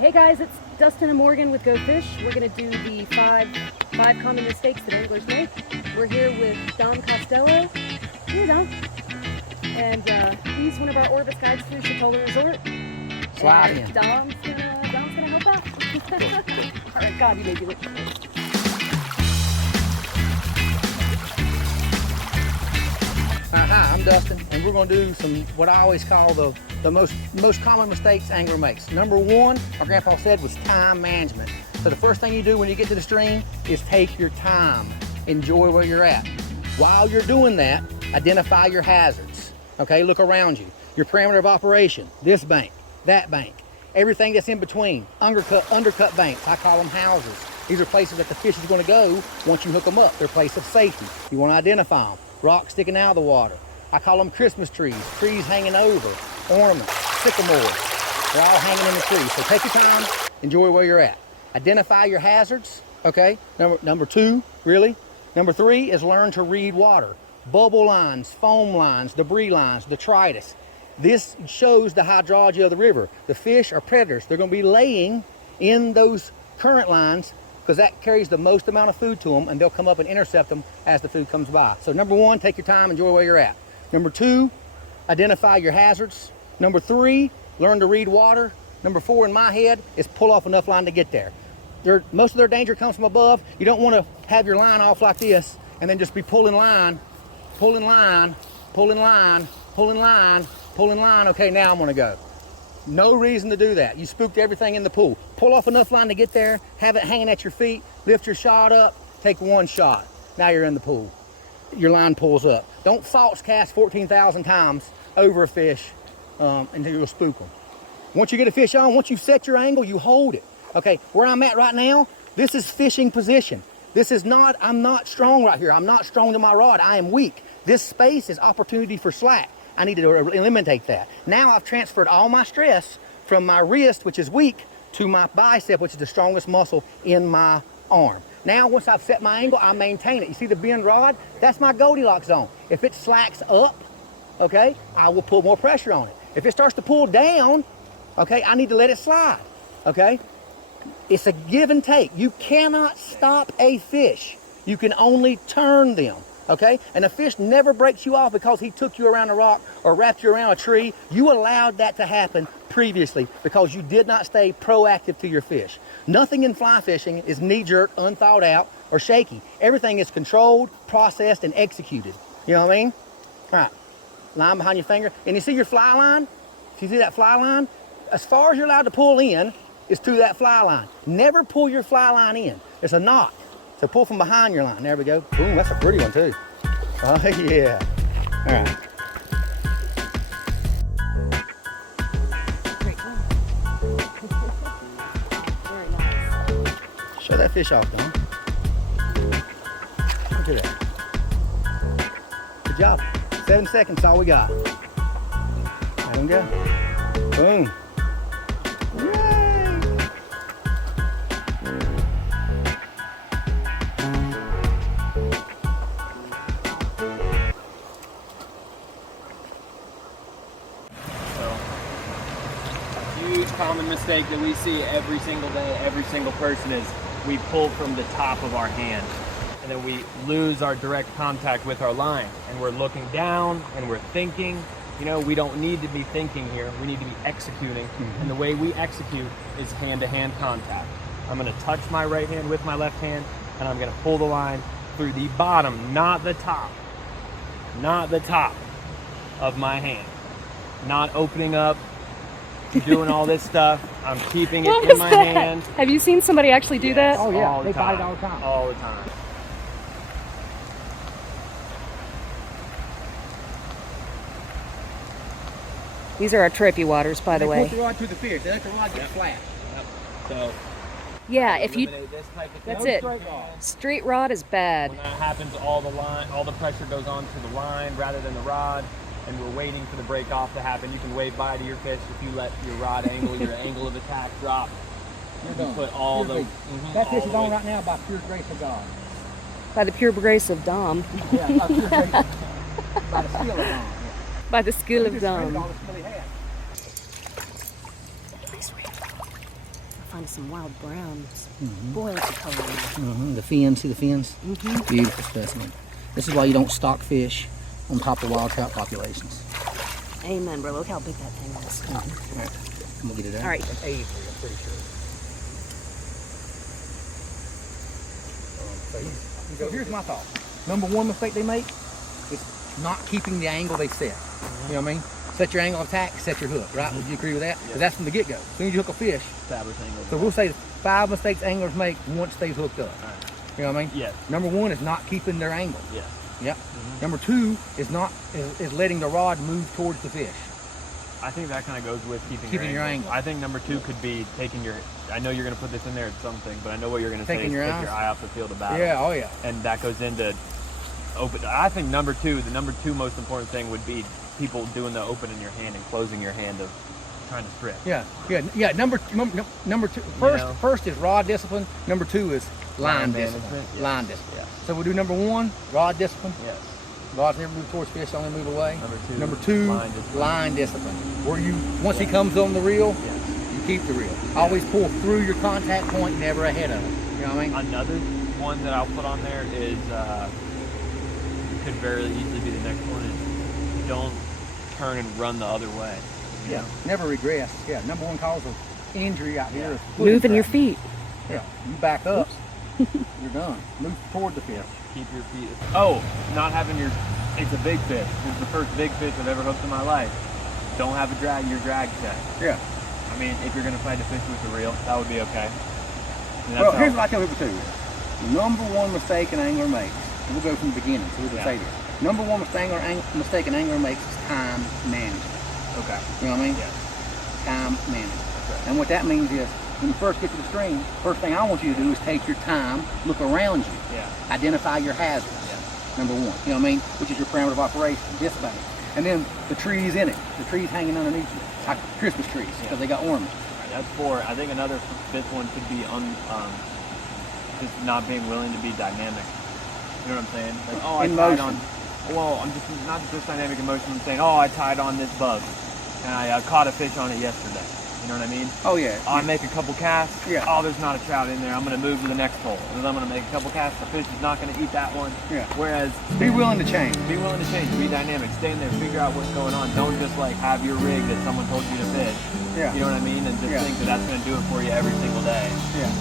Hey guys, it's Dustin and Morgan with Go Fish. We're going to do the five common mistakes that anglers make. We're here with Dom Costello. Here, Dom. And he's one of our Orvis guides through Costello Resort. Slide in. Dom's gonna help out. All right, God, you made me look close. Hi, I'm Dustin, and we're going to do some what I always call the most common mistakes angler makes. Number one, our grandpa said, was time management. So the first thing you do when you get to the stream is take your time. Enjoy where you're at. While you're doing that, identify your hazards. Okay, look around you. Your parameter of operation, this bank, that bank, everything that's in between. Undercut banks, I call them houses. These are places that the fish is going to go once you hook them up. They're a place of safety. You want to identify them. Rocks sticking out of the water. I call them Christmas trees, trees hanging over, ornaments, sycamores. They're all hanging in the trees. So take your time, enjoy where you're at. Identify your hazards, okay? Number two, really. Number three is learn to read water. Bubble lines, foam lines, debris lines, detritus. This shows the hydrology of the river. The fish are predators. They're going to be laying in those current lines because that carries the most amount of food to them, and they'll come up and intercept them as the food comes by. So number one, take your time, enjoy where you're at. Number two, identify your hazards. Number three, learn to read water. Number four in my head is pull off enough line to get there. Most of their danger comes from above. You don't want to have your line off like this and then just be pulling line, pulling line, pulling line, pulling line, pulling line. Okay, now I'm gonna go. No reason to do that. You spooked everything in the pool. Pull off enough line to get there, have it hanging at your feet, lift your shot up, take one shot. Now you're in the pool. Your line pulls up. Don't false cast 14,000 times over a fish until you'll spook them. Once you get a fish on, once you set your angle, you hold it. Okay, where I'm at right now, this is fishing position. This is not, I'm not strong right here. I'm not strong to my rod, I am weak. This space is opportunity for slack. I need to eliminate that. Now I've transferred all my stress from my wrist, which is weak, to my bicep, which is the strongest muscle in my arm. Now, once I've set my angle, I maintain it. You see the bend rod? That's my Goldilocks zone. If it slacks up, okay, I will put more pressure on it. If it starts to pull down, okay, I need to let it slide, okay? It's a give and take. You cannot stop a fish. You can only turn them. Okay, and the fish never breaks you off because he took you around a rock or wrapped you around a tree. You allowed that to happen previously because you did not stay proactive to your fish. Nothing in fly fishing is knee-jerk, unthought out, or shaky. Everything is controlled, processed, and executed. You know what I mean? All right, line behind your finger. And you see your fly line? You see that fly line? As far as you're allowed to pull in is to that fly line. Never pull your fly line in. It's a knot. So pull from behind your line. There we go. Boom, that's a pretty one too. Oh yeah. All right. Great. Very nice. Show that fish off, Don. Look at that. Good job. 7 seconds, all we got. Let him go. Boom. Common mistake that we see every single day, every single person, is we pull from the top of our hand and then we lose our direct contact with our line, and we're looking down and we're thinking. You know, we don't need to be thinking here, we need to be executing. And the way we execute is hand-to-hand contact. I'm going to touch my right hand with my left hand, and I'm going to pull the line through the bottom, not the top of my hand. Not opening up, doing all this stuff. I'm keeping it in my hand. Have you seen somebody actually do that? Oh yeah, they bite it all the time. All the time. These are our trophy waters, by the way. Put the rod to the fish. They let the rod get flat. Yep. So Yeah, if you, this type of that's thing. it. Straight rod is bad. When that happens, all the pressure goes onto the line rather than the rod, and we're waiting for the break off to happen. You can wave bye to your fish if you let your rod angle, your angle of attack drop. You put all the that fish is on right now by pure grace of God. By the pure grace of Dom. Yeah, by pure grace. By the skill of Dom. By the skill of Dom. find us some wild browns. Mm-hmm. Boy, that's a color. Mm-hmm. The fins, see the fins? Mm-hmm. Beautiful specimen. This is why you don't stock fish on top of wild trout populations. Amen, bro. Look how big that thing is. All right. I'm gonna get it out. All right. That's 83, I'm pretty sure. So here's my thought. Number one mistake they make is not keeping the angle they set. You know what I mean? Set your angle of attack, set your hook, right? Would you agree with that? Because that's from the get-go. As soon as you hook a fish, so we'll say 5 mistakes anglers make once they've hooked up. Right. You know what I mean? Yes. Number one is not keeping their angle. Yes. Yep. Number two is letting the rod move towards the fish. I think that kind of goes with keeping your angle. I think number 2 could be taking your. I know you're going to put this in there at something, but I know what you're going to say is Taking your take your eye off the field of battle. Yeah. Oh yeah. And that goes into open. I think number 2, the number 2 most important thing would be people doing the opening your hand and closing your hand of trying to strip. Yeah. Number 2. First is rod discipline. Number 2 is line discipline. Yes. Line discipline. Yes. So we'll do number 1, rod discipline. Yes. Rods never move towards fish, only move away. Number 2, line discipline. Where you, once he comes on the reel, yes, you keep the reel. Always pull through your contact point, never ahead of it. You know what I mean? Another one that I'll put on there is, could very easily be the next one, is don't turn and run the other way. Yeah, never regress. Yeah, number 1 cause of injury out here is Moving your feet. Yeah, you back up, you're done. Move toward the fish. Keep your feet. Oh, not having your. It's a big fish. It's the first big fish I've ever hooked in my life. Don't have your drag check. Yeah. I mean, if you're gonna fight the fish with the reel, that would be okay. Well, here's what I tell people too. The number 1 mistake an angler makes, and we'll go from the beginning, so we'll say this. Number 1 mistake an angler makes is time management. Okay. You know what I mean? Yeah. Time management. Okay. And what that means is, when you first get to the stream, first thing I want you to do is take your time, look around you, identify your hazards. Number 1, you know what I mean? Which is your parameter of operation, disband. And then the trees in it, the trees hanging underneath you, like Christmas trees, because they got ornaments. That's 4. I think another 5th one could be just not being willing to be dynamic. You know what I'm saying? Like, oh, I tied on. Well, I'm just not just dynamic emotion. I'm saying, oh, I tied on this bug, and I caught a fish on it yesterday. You know what I mean? Oh yeah. Oh, I make a couple casts. Yeah. Oh, there's not a trout in there. I'm going to move to the next hole, and then I'm going to make a couple casts. The fish is not going to eat that one. Yeah. Whereas, be willing to change. Be willing to change. Be dynamic. Stay in there. Figure out what's going on. Don't just like have your rig that someone told you to fish. Yeah. You know what I mean? And just think that that's going to do it for you every single day. Yeah.